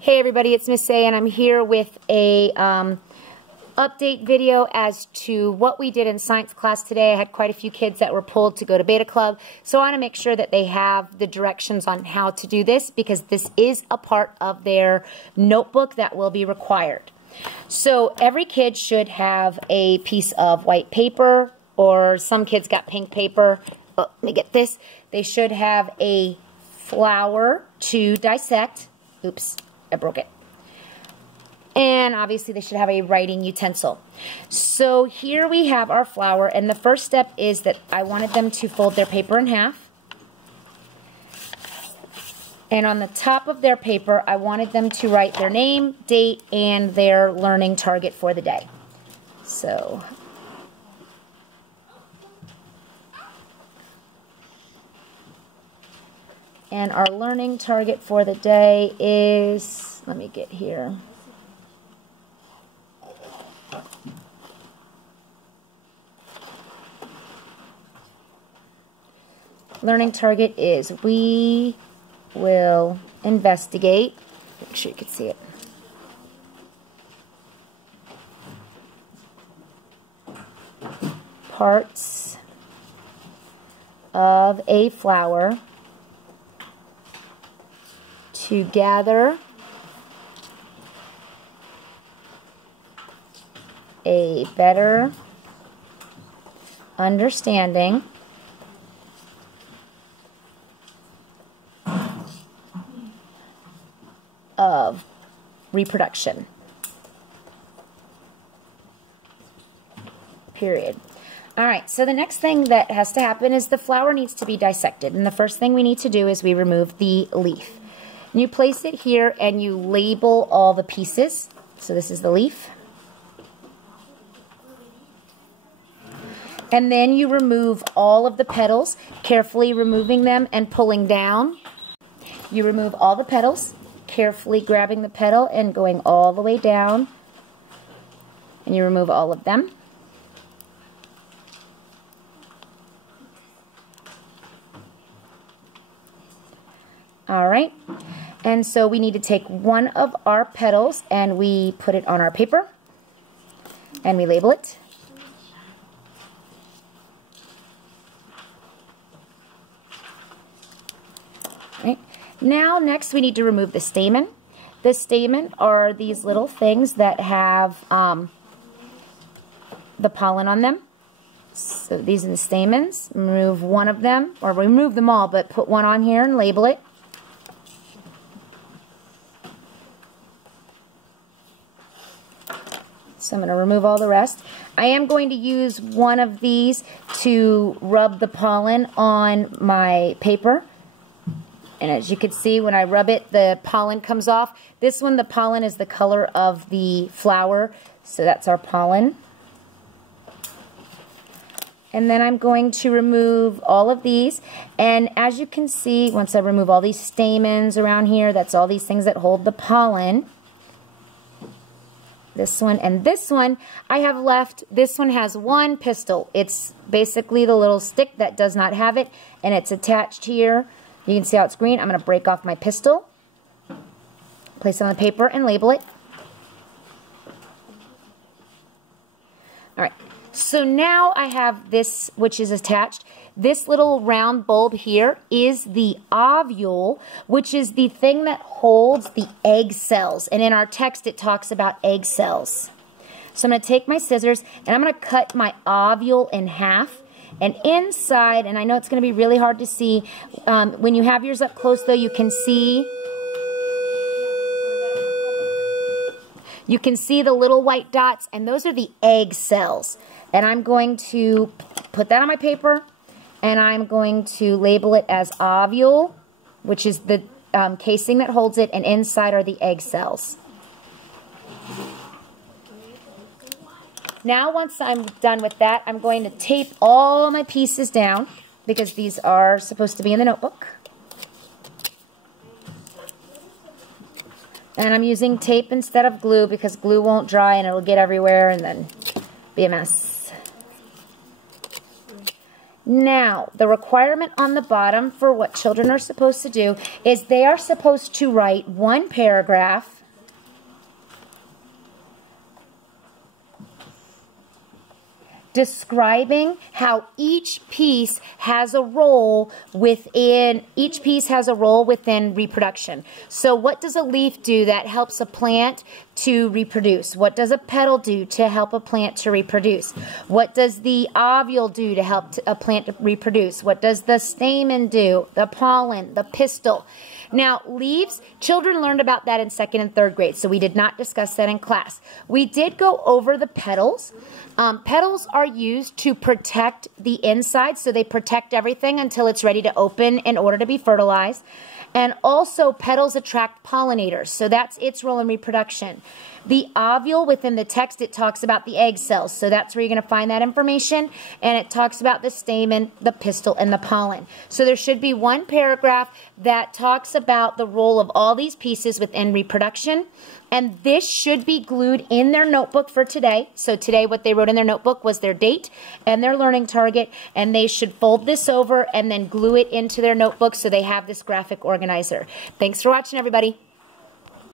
Hey everybody, it's Miss A, and I'm here with a update video as to what we did in science class today. I had quite a few kids that were pulled to go to Beta Club, so I want to make sure that they have the directions on how to do this, because this is a part of their notebook that will be required. So every kid should have a piece of white paper, or some kids got pink paper. Oh, let me get this. They should have a flower to dissect. Oops. I broke it. And obviously they should have a writing utensil. So here we have our flower, and the first step is that I wanted them to fold their paper in half. And on the top of their paper, I wanted them to write their name, date, and their learning target for the day. So and our learning target for the day is, let me get here. Learning target is, we will investigate. Make sure you can see it. Parts of a flower to gather a better understanding of reproduction. Period. All right, so the next thing that has to happen is the flower needs to be dissected. And the first thing we need to do is we remove the leaf. And you place it here and you label all the pieces. So this is the leaf. And then you remove all of the petals, carefully removing them and pulling down. You remove all the petals, carefully grabbing the petal and going all the way down. And you remove all of them. All right. And so we need to take one of our petals and we put it on our paper and we label it. All right. Now next we need to remove the stamen. The stamen are these little things that have the pollen on them. So these are the stamens. Remove one of them, or remove them all, but put one on here and label it. So I'm going to remove all the rest. I am going to use one of these to rub the pollen on my paper. And as you can see, when I rub it, the pollen comes off. This one, the pollen is the color of the flower. So that's our pollen. And then I'm going to remove all of these. And as you can see, once I remove all these stamens around here, that's all these things that hold the pollen. This one and this one I have left. This one has one pistil. It's basically the little stick that does not have it, and it's attached here. You can see how it's green. I'm going to break off my pistil, place it on the paper, and label it. All right. So now I have this, which is attached. This little round bulb here is the ovule, which is the thing that holds the egg cells. And in our text, it talks about egg cells. So I'm going to take my scissors, and I'm going to cut my ovule in half. And inside, and I know it's going to be really hard to see, when you have yours up close, though, you can see the little white dots, and those are the egg cells. And I'm going to put that on my paper, and I'm going to label it as ovule, which is the casing that holds it, and inside are the egg cells. Now once I'm done with that, I'm going to tape all my pieces down, because these are supposed to be in the notebook. And I'm using tape instead of glue, because glue won't dry and it'll get everywhere and then be a mess. Now, the requirement on the bottom for what children are supposed to do is they are supposed to write one paragraph describing how each piece has a role within reproduction. So what does a leaf do that helps a plant to reproduce? What does a petal do to help a plant to reproduce? What does the ovule do to help a plant to reproduce? What does the stamen do? The pollen, the pistil. Now, leaves, children learned about that in 2nd and 3rd grade, so we did not discuss that in class. We did go over the petals. Petals are used to protect the inside, so they protect everything until it's ready to open in order to be fertilized. And also, petals attract pollinators, so that's its role in reproduction. The ovule, within the text, it talks about the egg cells, so that's where you're going to find that information. And it talks about the stamen, the pistil, and the pollen. So there should be one paragraph that talks about the role of all these pieces within reproduction. And this should be glued in their notebook for today. So today what they wrote in their notebook was their date and their learning target. And they should fold this over and then glue it into their notebook so they have this graphic organizer. Thanks for watching, everybody.